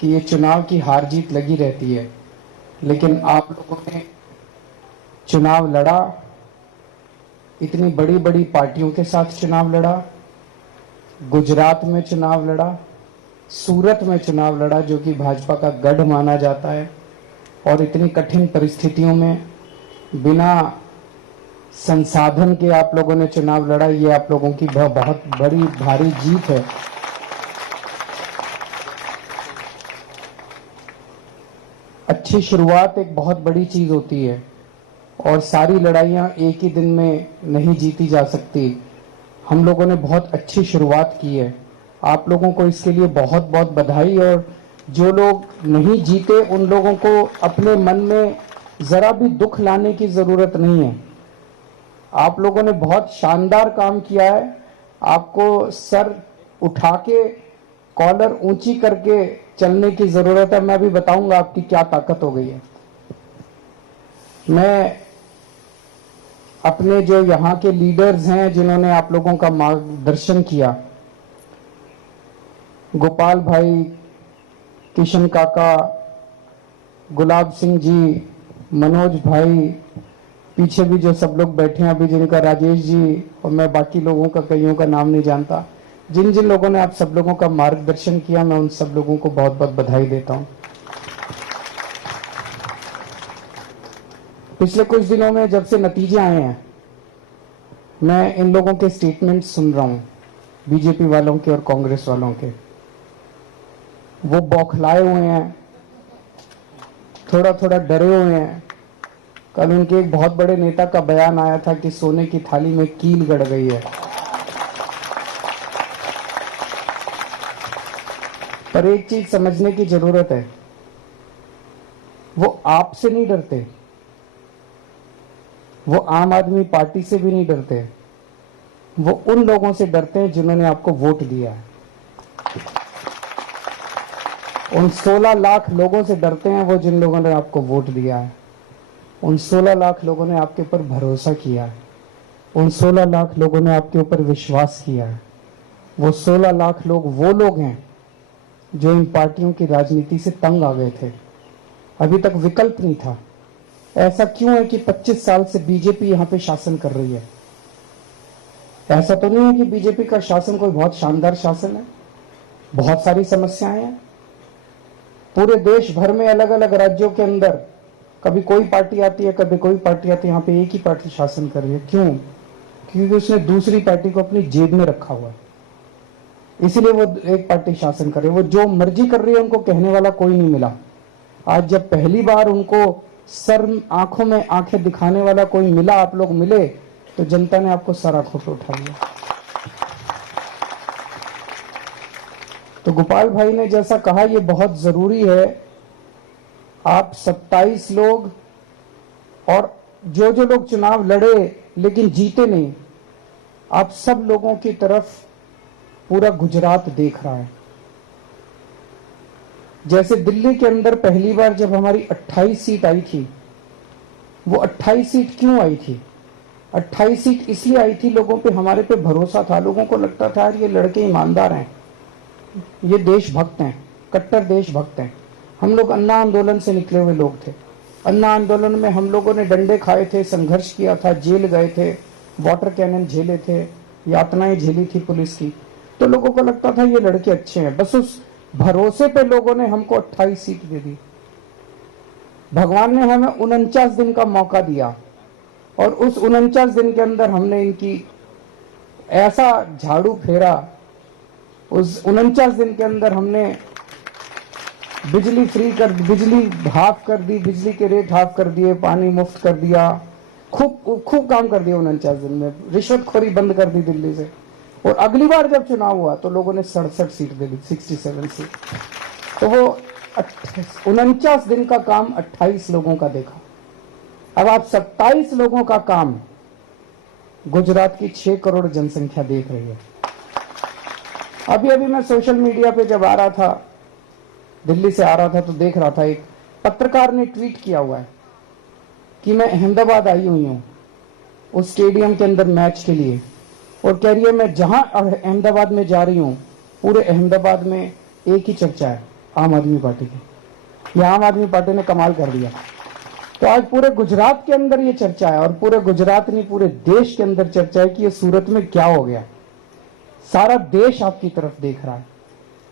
कि ये चुनाव की हार जीत लगी रहती है, लेकिन आप लोगों ने चुनाव लड़ा, इतनी बड़ी बड़ी पार्टियों के साथ चुनाव लड़ा, गुजरात में चुनाव लड़ा, सूरत में चुनाव लड़ा जो कि भाजपा का गढ़ माना जाता है, और इतनी कठिन परिस्थितियों में बिना संसाधन के आप लोगों ने चुनाव लड़ा। ये आप लोगों की बहुत बड़ी भारी जीत है। अच्छी शुरुआत एक बहुत बड़ी चीज होती है और सारी लड़ाइयां एक ही दिन में नहीं जीती जा सकती। हम लोगों ने बहुत अच्छी शुरुआत की है, आप लोगों को इसके लिए बहुत बहुत बधाई। और जो लोग नहीं जीते उन लोगों को अपने मन में जरा भी दुख लाने की जरूरत नहीं है। आप लोगों ने बहुत शानदार काम किया है। आपको सर उठा के कॉलर ऊंची करके चलने की जरूरत है। मैं अभी बताऊंगा आपकी क्या ताकत हो गई है। मैं अपने जो यहाँ के लीडर्स हैं जिन्होंने आप लोगों का मार्गदर्शन किया, गोपाल भाई, किशन काका, गुलाब सिंह जी, मनोज भाई, पीछे भी जो सब लोग बैठे हैं अभी जिनका, राजेश जी, और मैं बाकी लोगों का कईयों का नाम नहीं जानता, जिन जिन लोगों ने आप सब लोगों का मार्गदर्शन किया, मैं उन सब लोगों को बहुत बहुत बधाई देता हूं। पिछले कुछ दिनों में जब से नतीजे आए हैं, मैं इन लोगों के स्टेटमेंट सुन रहा हूं, बीजेपी वालों के और कांग्रेस वालों के। वो बौखलाए हुए हैं, थोड़ा थोड़ा डरे हुए हैं। कल उनके एक बहुत बड़े नेता का बयान आया था कि सोने की थाली में कील गड़ गई है। पर एक चीज समझने की जरूरत है, वो आपसे नहीं डरते, वो आम आदमी पार्टी से भी नहीं डरते, वो उन लोगों से डरते हैं जिन्होंने आपको वोट दिया है। उन 16 लाख लोगों से डरते हैं वो जिन लोगों ने आपको वोट दिया है। उन 16 लाख लोगों ने आपके ऊपर भरोसा किया है। उन 16 लाख लोगों ने आपके ऊपर विश्वास किया है। वो 16 लाख लोग वो लोग हैं जो इन पार्टियों की राजनीति से तंग आ गए थे। अभी तक विकल्प नहीं था। ऐसा क्यों है कि 25 साल से बीजेपी यहां पे शासन कर रही है? ऐसा तो नहीं है कि बीजेपी का शासन कोई बहुत शानदार शासन है। बहुत सारी समस्याएं हैं पूरे देश भर में, अलग अलग राज्यों के अंदर। कभी कोई पार्टी आती है, कभी कोई पार्टी आती है, यहाँ पे एक ही पार्टी शासन कर रही है। क्यों? क्योंकि उसने दूसरी पार्टी को अपनी जेब में रखा हुआ है, इसीलिए वो एक पार्टी शासन कर रही है। वो जो मर्जी कर रही है, उनको कहने वाला कोई नहीं मिला। आज जब पहली बार उनको सर आंखों में आंखें दिखाने वाला कोई मिला, आप लोग मिले, तो जनता ने आपको सर आंखों पे उठा लिया। तो गोपाल भाई ने जैसा कहा, ये बहुत जरूरी है। आप 27 लोग और जो जो लोग चुनाव लड़े लेकिन जीते नहीं, आप सब लोगों की तरफ पूरा गुजरात देख रहा है। जैसे दिल्ली के अंदर पहली बार जब हमारी 28 सीट आई थी, वो 28 सीट क्यों आई थी? 28 सीट इसलिए आई थी, लोगों पे, हमारे पे भरोसा था। लोगों को लगता था यार ये लड़के ईमानदार हैं, ये देशभक्त हैं, कट्टर देशभक्त हैं। हम लोग अन्ना आंदोलन से निकले हुए लोग थे। अन्ना आंदोलन में हम लोगों ने डंडे खाए थे, संघर्ष किया था, जेल गए थे, वाटर कैनन झेले थे, यातनाएं झेली थी पुलिस की। तो लोगों को लगता था ये लड़के अच्छे हैं। बस उस भरोसे पे लोगों ने हमको 28 सीट दे दी। भगवान ने हमें 49 दिन का मौका दिया और उस 49 दिन के अंदर हमने इनकी ऐसा झाड़ू फेरा। उस 49 दिन के अंदर हमने बिजली फ्री कर, बिजली हाफ कर दी, बिजली के रेट हाफ कर दिए, पानी मुफ्त कर दिया, खूब काम कर दिया 49 दिन में। रिश्वतखोरी बंद कर दी दिल्ली से। और अगली बार जब चुनाव हुआ तो लोगों ने 67 सीट दे दी, 67 सीट। तो वो 49 दिन का काम 28 लोगों का देखा। अब आप 27 लोगों का काम गुजरात की 6 करोड़ जनसंख्या देख रही है। अभी अभी मैं सोशल मीडिया पे जब आ रहा था, दिल्ली से आ रहा था, तो देख रहा था एक पत्रकार ने ट्वीट किया हुआ है कि मैं अहमदाबाद आई हुई हूं उस स्टेडियम के अंदर मैच के लिए, और कह रही है मैं जहां अहमदाबाद में जा रही हूं, पूरे अहमदाबाद में एक ही चर्चा है, आम आदमी पार्टी की। ये आम आदमी पार्टी ने कमाल कर दिया। तो आज पूरे गुजरात के अंदर ये चर्चा है, और पूरे गुजरात नहीं पूरे देश के अंदर चर्चा है कि ये सूरत में क्या हो गया। सारा देश आपकी तरफ देख रहा है,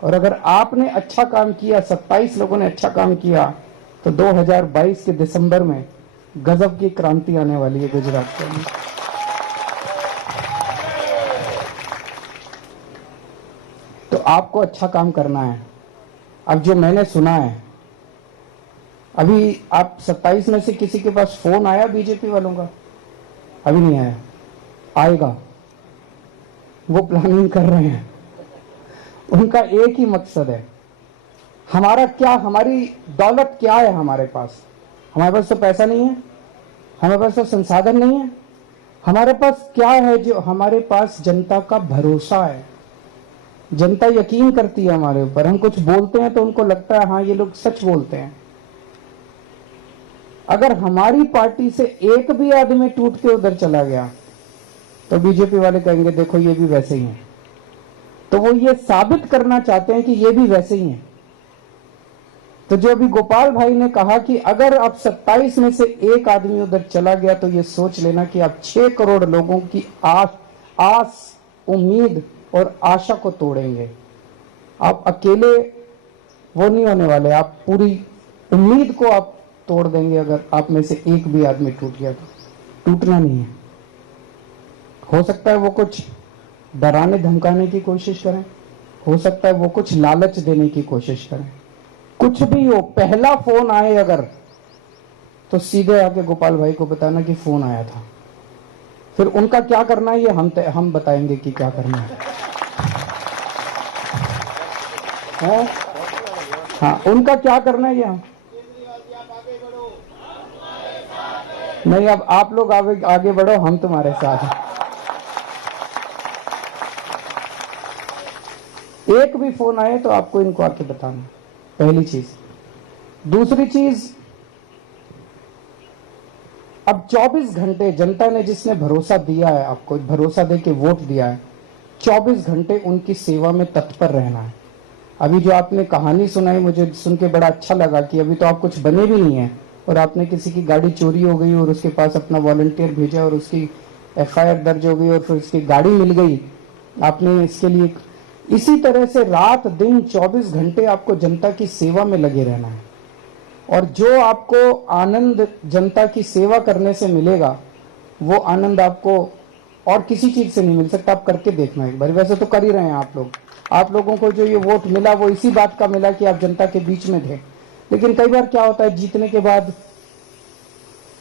और अगर आपने अच्छा काम किया, 27 लोगों ने अच्छा काम किया, तो 2022 के दिसंबर में गजब की क्रांति आने वाली है गुजरात के अंदर। तो आपको अच्छा काम करना है। अब जो मैंने सुना है, अभी आप 27 में से किसी के पास फोन आया बीजेपी वालों का? अभी नहीं आया, आएगा। वो प्लानिंग कर रहे हैं। उनका एक ही मकसद है, हमारा क्या, हमारी दौलत क्या है हमारे पास? हमारे पास तो पैसा नहीं है, हमारे पास तो संसाधन नहीं है। हमारे पास क्या है? जो हमारे पास जनता का भरोसा है। जनता यकीन करती है हमारे ऊपर। हम कुछ बोलते हैं तो उनको लगता है हाँ ये लोग सच बोलते हैं। अगर हमारी पार्टी से एक भी आदमी टूट के उधर चला गया तो बीजेपी वाले कहेंगे देखो ये भी वैसे ही हैं। तो वो ये साबित करना चाहते हैं कि ये भी वैसे ही हैं। तो जो अभी गोपाल भाई ने कहा कि अगर आप 27 में से एक आदमी उधर चला गया तो ये सोच लेना कि आप 6 करोड़ लोगों की आस, उम्मीद और आशा को तोड़ेंगे। आप अकेले वो नहीं होने वाले, आप पूरी उम्मीद को आप तोड़ देंगे। अगर आप में से एक भी आदमी टूट गया तो टूटना नहीं है। हो सकता है वो कुछ डराने धमकाने की कोशिश करें, हो सकता है वो कुछ लालच देने की कोशिश करें, कुछ भी हो। पहला फोन आए अगर, तो सीधे आके गोपाल भाई को बताना कि फोन आया था। फिर उनका क्या करना है ये हम बताएंगे कि क्या करना है। हाँ, उनका क्या करना है ये हम नहीं। अब आप लोग आगे बढ़ो, हम तुम्हारे साथ हैं। एक भी फोन आए तो आपको इनको आके बताना, पहली चीज। दूसरी चीज, अब 24 घंटे जनता ने जिसने भरोसा दिया है, आपको भरोसा दे के वोट दिया है, 24 घंटे उनकी सेवा में तत्पर रहना है। अभी जो आपने कहानी सुनाई मुझे सुन के बड़ा अच्छा लगा कि अभी तो आप कुछ बने भी नहीं है और आपने किसी की गाड़ी चोरी हो गई और उसके पास अपना वॉलंटियर भेजा और उसकी FIR दर्ज हो गई और फिर उसकी गाड़ी मिल गई। आपने इसके लिए इसी तरह से रात दिन 24 घंटे आपको जनता की सेवा में लगे रहना है। और जो आपको आनंद जनता की सेवा करने से मिलेगा वो आनंद आपको और किसी चीज से नहीं मिल सकता। आप करके देखना एक बार। वैसे तो कर ही रहे हैं आप लोग। आप लोगों को जो ये वोट मिला वो इसी बात का मिला कि आप जनता के बीच में थे। लेकिन कई बार क्या होता है, जीतने के बाद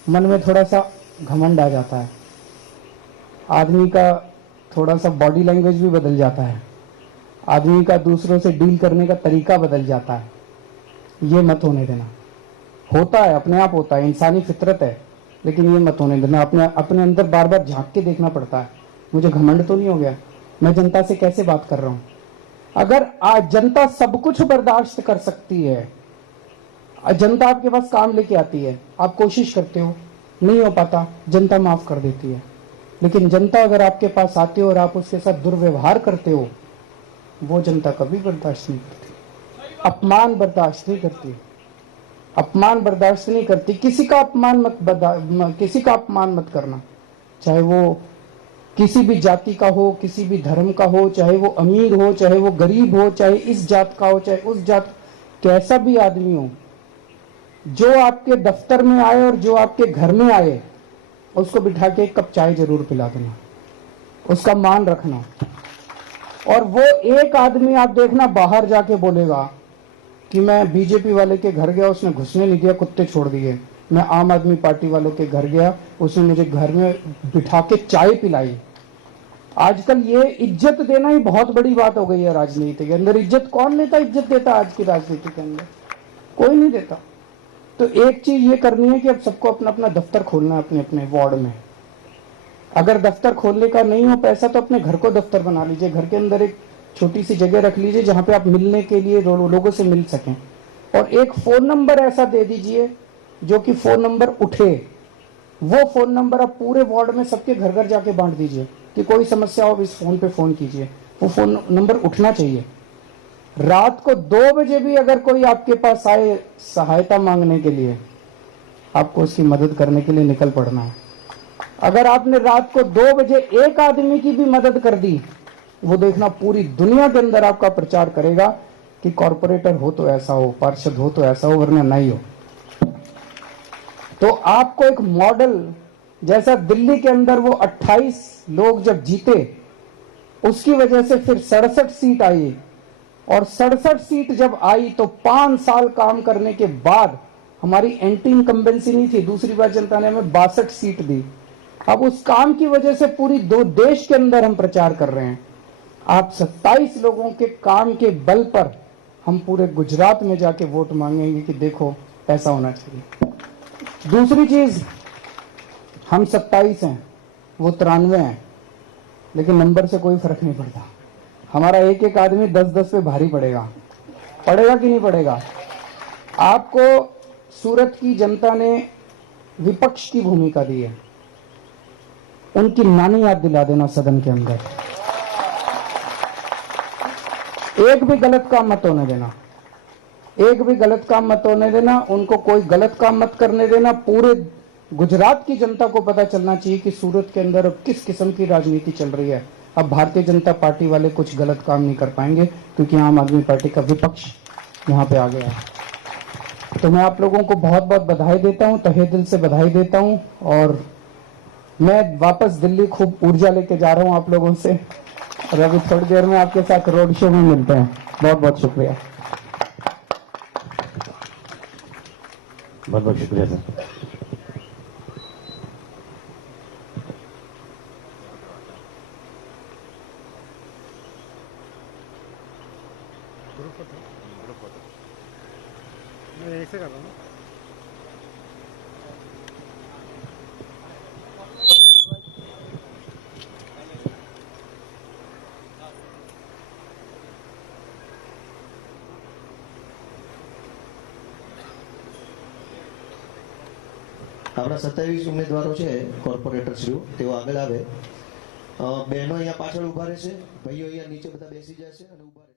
मन में थोड़ा सा घमंड आ जाता है, आदमी का थोड़ा सा बॉडी लैंग्वेज भी बदल जाता है, आदमी का दूसरों से डील करने का तरीका बदल जाता है। ये मत होने देना। होता है, अपने आप होता है, इंसानी फितरत है, लेकिन ये मत होने देना। अपने अंदर बार बार झांक के देखना पड़ता है, मुझे घमंड तो नहीं हो गया, मैं जनता से कैसे बात कर रहा हूं। अगर आज जनता सब कुछ बर्दाश्त कर सकती है, जनता आपके पास काम लेके आती है, आप कोशिश करते हो, नहीं हो पाता, जनता माफ कर देती है। लेकिन जनता अगर आपके पास आती हो और आप उसके साथ दुर्व्यवहार करते हो, वो जनता कभी बर्दाश्त नहीं करती। अपमान बर्दाश्त नहीं करती, अपमान बर्दाश्त नहीं करती। किसी का अपमान मत करना, चाहे वो किसी भी जाति का हो, किसी भी धर्म का हो, चाहे वो अमीर हो, चाहे वो गरीब हो, चाहे इस जात का हो, चाहे उस जात, कैसा भी आदमी हो। जो आपके दफ्तर में आए और जो आपके घर में आए, उसको बिठा के एक कप चाय जरूर पिला देना, उसका मान रखना। और वो एक आदमी आप देखना बाहर जाके बोलेगा कि मैं बीजेपी वाले के घर गया, उसने घुसने नहीं दिया, कुत्ते छोड़ दिए। मैं आम आदमी पार्टी वालों के घर गया, उसने मुझे घर में बिठा के चाय पिलाई। आजकल ये इज्जत देना ही बहुत बड़ी बात हो गई है राजनीति के अंदर। इज्जत कौन लेता, इज्जत देता आज की राजनीति के अंदर? कोई नहीं देता। तो एक चीज ये करनी है कि अब सबको अपना अपना दफ्तर खोलना है अपने अपने वार्ड में। अगर दफ्तर खोलने का नहीं हो पैसा तो अपने घर को दफ्तर बना लीजिए, घर के अंदर एक छोटी सी जगह रख लीजिए जहां पे आप मिलने के लिए लोगों से मिल सकें। और एक फोन नंबर ऐसा दे दीजिए जो कि फोन नंबर उठे। वो फोन नंबर आप पूरे वार्ड में सबके घर घर जाके बांट दीजिए कि कोई समस्या हो इस फोन पे फोन कीजिए। वो फोन नंबर उठना चाहिए। रात को 2 बजे भी अगर कोई आपके पास आए सहायता मांगने के लिए, आपको उसकी मदद करने के लिए निकल पड़ना है। अगर आपने रात को 2 बजे एक आदमी की भी मदद कर दी, वो देखना पूरी दुनिया के अंदर आपका प्रचार करेगा कि कॉर्पोरेटर हो तो ऐसा हो, पार्षद हो तो ऐसा हो, वरना नहीं हो। तो आपको एक मॉडल, जैसा दिल्ली के अंदर वो 28 लोग जब जीते, उसकी वजह से फिर 67 सीट आई, और 67 सीट जब आई तो 5 साल काम करने के बाद हमारी एंटी इनकम्बेंसी नहीं थी, दूसरी बार जनता ने हमें 62 सीट दी। अब उस काम की वजह से पूरी दो देश के अंदर हम प्रचार कर रहे हैं। आप 27 लोगों के काम के बल पर हम पूरे गुजरात में जाके वोट मांगेंगे कि देखो ऐसा होना चाहिए। दूसरी चीज, हम 27 हैं, वो 93 हैं, लेकिन नंबर से कोई फर्क नहीं पड़ता। हमारा एक एक आदमी 10-10 पे भारी पड़ेगा कि नहीं पड़ेगा? आपको सूरत की जनता ने विपक्ष की भूमिका दी है, उनकी नानी याद दिला देना सदन के अंदर। एक भी गलत काम मत होने देना, एक भी गलत काम मत होने देना, उनको कोई गलत काम मत करने देना। पूरे गुजरात की जनता को पता चलना चाहिए कि सूरत के अंदर अब किस किस्म की राजनीति चल रही है। अब भारतीय जनता पार्टी वाले कुछ गलत काम नहीं कर पाएंगे, क्योंकि आम आदमी पार्टी का विपक्ष यहाँ पे आ गया है। तो मैं आप लोगों को बहुत बहुत बधाई देता हूँ, तहे दिल से बधाई देता हूँ, और मैं वापस दिल्ली खूब ऊर्जा लेके जा रहा हूँ आप लोगों से, और अभी थोड़ी देर में आपके साथ रोड शो में मिलते हैं। बहुत बहुत शुक्रिया। बहुत बहुत शुक्रिया सर। मैं ऐसे कर रहा हूँ। આપણા 27 ઉમેદવારો છે કોર્પોરેટરશ્રીઓ, તેઓ આગળ આવે। બહેનો અહીંયા પાછળ ઉભા રહેશે, ભાઈઓ અહીંયા નીચે બધા બેસી જશે અને ઉભા